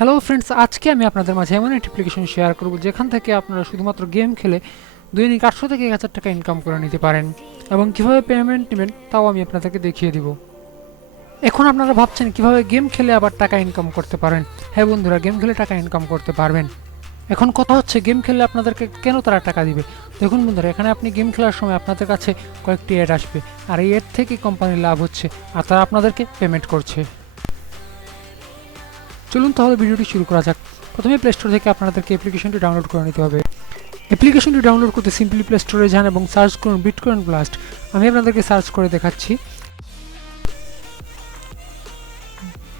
Hello friends, আজকে আমি আপনাদের মাঝে এমন একটি অ্যাপ্লিকেশন শেয়ার করব যেখান থেকে আপনারা শুধুমাত্র গেম খেলে দৈনিক 800 থেকে 1000 টাকা ইনকাম করে নিতে পারেন এবং কিভাবে পেমেন্ট নেবেন তাও আমি আপনাদেরকে দেখিয়ে দিব। এখন আপনারা ভাবছেন কিভাবে গেম খেলে আবার টাকা ইনকাম করতে পারেন। হ্যাঁ বন্ধুরা, গেম খেলে টাকা ইনকাম করতে পারবেন। এখন কথা হচ্ছে গেম খেললে আপনাদেরকে কেন তারা টাকা দিবে। দেখুন বন্ধুরা, এখানে আপনি গেম খেলার সময় আপনাদের কাছে কয়েকটি অ্যাড আসবে, আর এই অ্যাড থেকে কোম্পানির লাভ হচ্ছে আর তারা আপনাদেরকে পেমেন্ট করছে। চলুন তাহলে ভিডিওটি শুরু করা যাক। প্রথমে প্লে স্টোর থেকে আপনাদেরকে অ্যাপ্লিকেশনটি ডাউনলোড করে নিতে হবে। অ্যাপ্লিকেশনটি ডাউনলোড করতে সিম্পলি প্লে স্টোরে যান এবং সার্চ করুন বিটকয়েন ব্লাস্ট। আমি আপনাদেরকে সার্চ করে দেখাচ্ছি।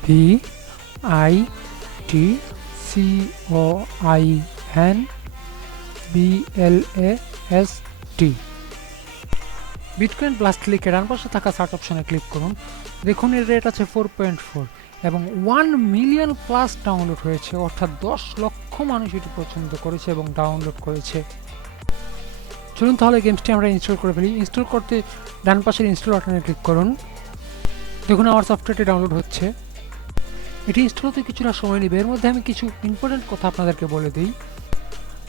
BITCOIN BLAST। বিটকয়েন ব্লাস্ট লিখে ডান পাশে থাকা সার্চ অপশনে ক্লিক করুন। দেখুন এর রেট আছে 4.4 এবং 1 মিলিয়ন প্লাস ডাউনলোড হয়েছে, অর্থাৎ 10 লক্ষ মানুষ এটি পছন্দ করেছে এবং ডাউনলোড করেছে। চলুন তাহলে গেমসটি আমরা ইনস্টল করে ফেলি। ইনস্টল করতে ডান পাশের ইনস্টল বাটনে ক্লিক করুন। দেখুন আমার সফটওয়্যারটি ডাউনলোড হচ্ছে। এটি ইনস্টল হতে কিছুটা সময় নেবে। এর মধ্যে আমি কিছু ইম্পর্টেন্ট কথা আপনাদেরকে বলে দিই।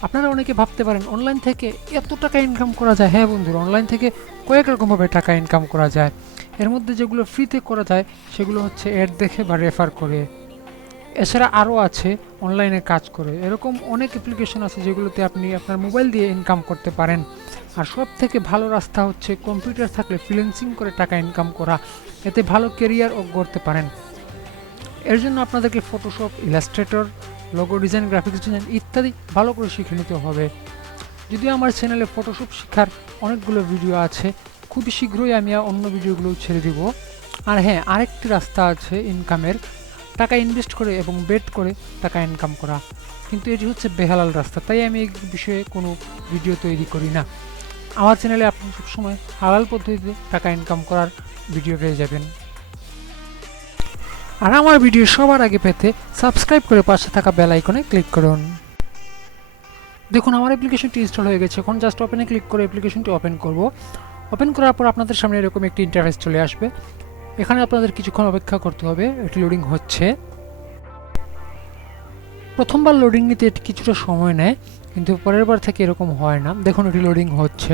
আপনারা অনেকে ভাবতে পারেন অনলাইন থেকে এত টাকা ইনকাম করা যায়। হ্যাঁ বন্ধুরা, অনলাইন থেকে কয়েক রকমভাবে টাকা ইনকাম করা যায়। এর মধ্যে যেগুলো ফ্রিতে করা যায় সেগুলো হচ্ছে অ্যাড দেখে বা রেফার করে। এছাড়া আরও আছে অনলাইনে কাজ করে। এরকম অনেক অ্যাপ্লিকেশন আছে যেগুলোতে আপনি আপনার মোবাইল দিয়ে ইনকাম করতে পারেন। আর সব থেকে ভালো রাস্তা হচ্ছে কম্পিউটার থাকলে ফ্রিল্যান্সিং করে টাকা ইনকাম করা। এতে ভালো ক্যারিয়ারও গড়তে পারেন। এর জন্য আপনাদেরকে Photoshop, Illustrator, logo design, graphics design ইত্যাদি ভালো করে শিখে নিতে হবে। যদিও আমার চ্যানেলে ফটোশপ শেখার অনেকগুলো ভিডিও আছে, খুবই শীঘ্রই আমি অন্য ভিডিওগুলো ছেড়ে দিব। আর হ্যাঁ, আরেকটি রাস্তা আছে ইনকামের, টাকা ইনভেস্ট করে এবং বেট করে টাকা ইনকাম করা, কিন্তু এটি হচ্ছে বেহালাল রাস্তা, তাই আমি এই বিষয়ে কোনো ভিডিও তৈরি করি না। আমার চ্যানেলে আপনি সবসময় হালাল পদ্ধতিতে টাকা ইনকাম করার ভিডিও পেয়ে যাবেন। আর আমার ভিডিও সবার আগে পেতে সাবস্ক্রাইব করে পাশে থাকা বেল আইকনে ক্লিক করুন। দেখুন আমার অ্যাপ্লিকেশনটি ইনস্টল হয়ে গেছে। এখন জাস্ট ওপেনে ক্লিক করে অ্যাপ্লিকেশনটি ওপেন করব। ওপেন করার পর আপনাদের সামনে এরকম একটি ইন্টারফেস চলে আসবে। এখানে আপনাদের কিছুক্ষণ অপেক্ষা করতে হবে, এটি লোডিং হচ্ছে। প্রথমবার লোডিং নিতে এটি কিছুটা সময় নেয়, কিন্তু পরের বার থেকে এরকম হয় না। দেখুন এটি লোডিং হচ্ছে।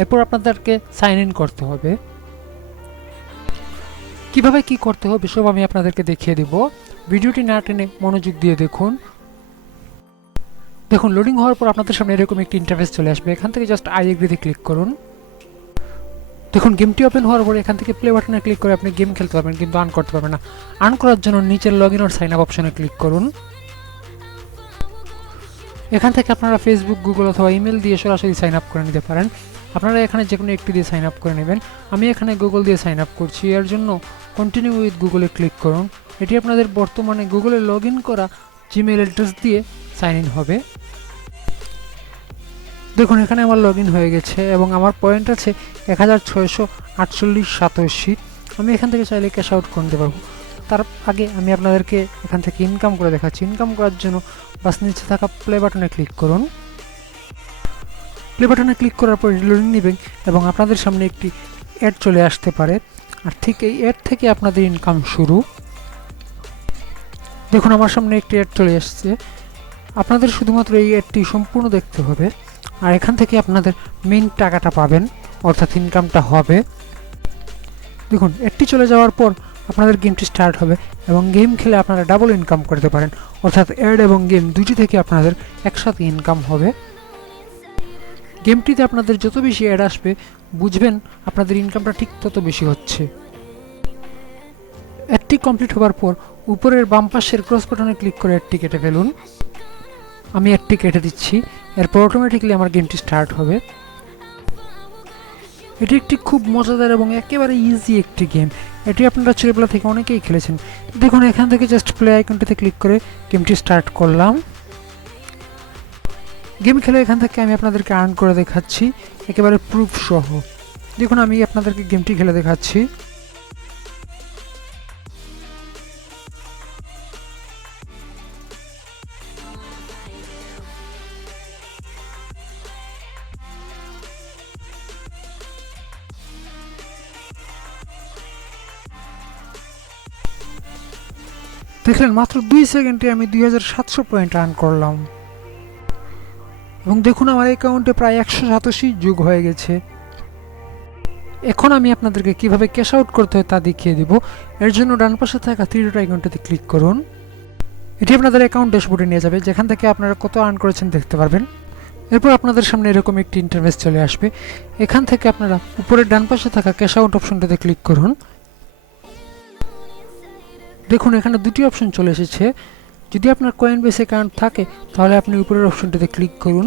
এরপর আপনাদেরকে সাইন ইন করতে হবে। কিভাবে কি করতে হবে সব আমি আপনাদেরকে দেখিয়ে দিব। ভিডিওটি না টেনে মনোযোগ দিয়ে দেখুন। দেখুন লোডিং হওয়ার পর আপনাদের সামনে এরকম একটি ইন্টারফেস চলে আসবে। এখান থেকে জাস্ট আই এগ্রিতে ক্লিক করুন। দেখুন গেমটি ওপেন হওয়ার পরে এখান থেকে প্লে বাটনে ক্লিক করে আপনি গেম খেলতে পারবেন, কিন্তু আর্ন করতে পারবেন না। আর্ন করার জন্য নিচের লগ ইন আর সাইন আপ অপশনে ক্লিক করুন। এখান থেকে আপনারা ফেসবুক, গুগল অথবা ইমেল দিয়ে সরাসরি সাইন আপ করে নিতে পারেন। আপনারা এখানে যে কোনো একটি দিয়ে সাইন আপ করে নেবেন। আমি এখানে গুগল দিয়ে সাইন আপ করছি। এর জন্য কন্টিনিউ উইথ গুগলে ক্লিক করুন। এটি আপনাদের বর্তমানে গুগলে লগ ইন করা জিমেইল অ্যাড্রেস দিয়ে সাইন ইন হবে। দেখুন এখানে আমার লগ ইন হয়ে গেছে এবং আমার পয়েন্ট আছে 1648.87। আমি এখান থেকে চাইলে ক্যাশ আউট করে নিতে পারবো। তার আগে আমি আপনাদেরকে এখান থেকে ইনকাম করে দেখাচ্ছি। ইনকাম করার জন্য বাস নিচে থাকা প্লে বাটনে ক্লিক করুন। প্লে বাটনে ক্লিক করার পর লোডিং নেবেন এবং আপনাদের সামনে একটি অ্যাড চলে আসতে পারে, আর ঠিক এই অ্যাড থেকে আপনাদের ইনকাম শুরু। দেখুন আমার সামনে একটি অ্যাড চলে আসছে। আপনাদের শুধুমাত্র এই অ্যাডটি সম্পূর্ণ দেখতে হবে, আর এখান থেকে আপনাদের মেইন টাকাটা পাবেন, অর্থাৎ ইনকামটা হবে। দেখুন অ্যাডটি চলে যাওয়ার পর আপনাদের গেমটি স্টার্ট হবে এবং গেম খেলে আপনারা ডাবল ইনকাম করতে পারেন, অর্থাৎ অ্যাড এবং গেম দুটি থেকে আপনাদের একসাথে ইনকাম হবে। গেমটিতে আপনাদের যত বেশি অ্যাড আসবে বুঝবেন আপনাদের ইনকামটা ঠিক তত বেশি হচ্ছে। অ্যাডটি কমপ্লিট হওয়ার পর উপরের বাম পাশের ক্রস বাটনে ক্লিক করে অ্যাডটি কেটে ফেলুন। আমি অ্যাডটি কেটে দিচ্ছি। এরপর অটোমেটিক্যালি আমার গেমটি স্টার্ট হবে। এটি একটি খুব মজাদার এবং একেবারে ইজি একটি গেম। এটি আপনারা ছোটবেলা থেকে অনেকেই খেলেছেন। দেখুন এখান থেকে জাস্ট প্লে আইকনটিতে ক্লিক করে গেমটি স্টার্ট করলাম। গেম খেলে এখান থেকে আমি আপনাদেরকে আর্ন করে দেখাচ্ছি একেবারে প্রুফ সহ। দেখুন আমি আপনাদেরকে গেমটি খেলে দেখাচ্ছি। দেখলেন মাত্র 2 সেকেন্ডে আমি 2700 পয়েন্ট আর্ন করলাম এবং দেখুন আমার অ্যাকাউন্টে প্রায় 187 যোগ হয়ে গেছে। এখন আমি আপনাদেরকে কিভাবে ক্যাশ আউট করতে হয় তা দেখিয়ে দিব। এর জন্য ডান পাশে থাকা থ্রি ডট আইকনটাতে ক্লিক করুন। এটি আপনাদের অ্যাকাউন্ট ড্যাশবোর্ডে নিয়ে যাবে, যেখান থেকে আপনারা কত আর্ন করেছেন দেখতে পারবেন। এরপর আপনাদের সামনে এরকম একটি ইন্টারফেস চলে আসবে। এখান থেকে আপনারা উপরের ডান পাশে থাকা ক্যাশ আউট অপশনটাতে ক্লিক করুন। দেখুন এখানে দুটি অপশন চলে এসেছে। যদি আপনার কয়েনবেস অ্যাকাউন্ট থাকে তাহলে আপনি উপরের অপশনটাতে ক্লিক করুন,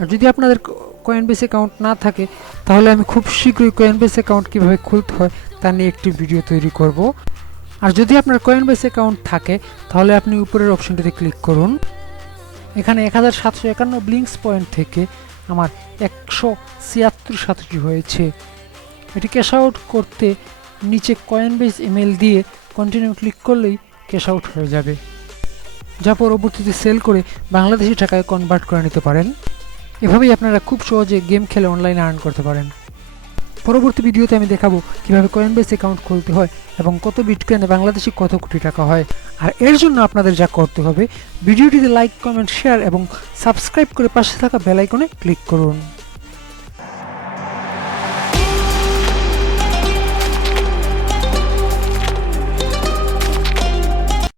আর যদি আপনাদের কয়েনবেস অ্যাকাউন্ট না থাকে তাহলে আমি খুব শীঘ্রই কয়েনবেস অ্যাকাউন্ট কীভাবে খুলতে হয় তা নিয়ে একটি ভিডিও তৈরি করব। আর যদি আপনার কয়েনবেস অ্যাকাউন্ট থাকে তাহলে আপনি উপরের অপশনটাতে ক্লিক করুন। এখানে 1751 ব্লিঙ্কস পয়েন্ট থেকে আমার 176 সাতোশি হয়েছে। এটি ক্যাশ আউট করতে নিচে কয়েনবেস ইমেল দিয়ে কন্টিনিউ ক্লিক করলেই ক্যাশ আউট হয়ে যাবে, যা পরবর্তীতে সেল করে বাংলাদেশি টাকায় কনভার্ট করে নিতে পারেন। এভাবেই আপনারা খুব সহজে গেম খেলে অনলাইনে আর্ন করতে পারেন। পরবর্তী ভিডিওতে আমি দেখাবো কিভাবে কয়েনবেস অ্যাকাউন্ট খুলতে হয় এবং কত বিটকয়েনে বাংলাদেশি কত কোটি টাকা হয়। আর এর জন্য আপনাদের যা করতে হবে, ভিডিওটিতে লাইক, কমেন্ট, শেয়ার এবং সাবস্ক্রাইব করে পাশে থাকা বেল আইকনে ক্লিক করুন।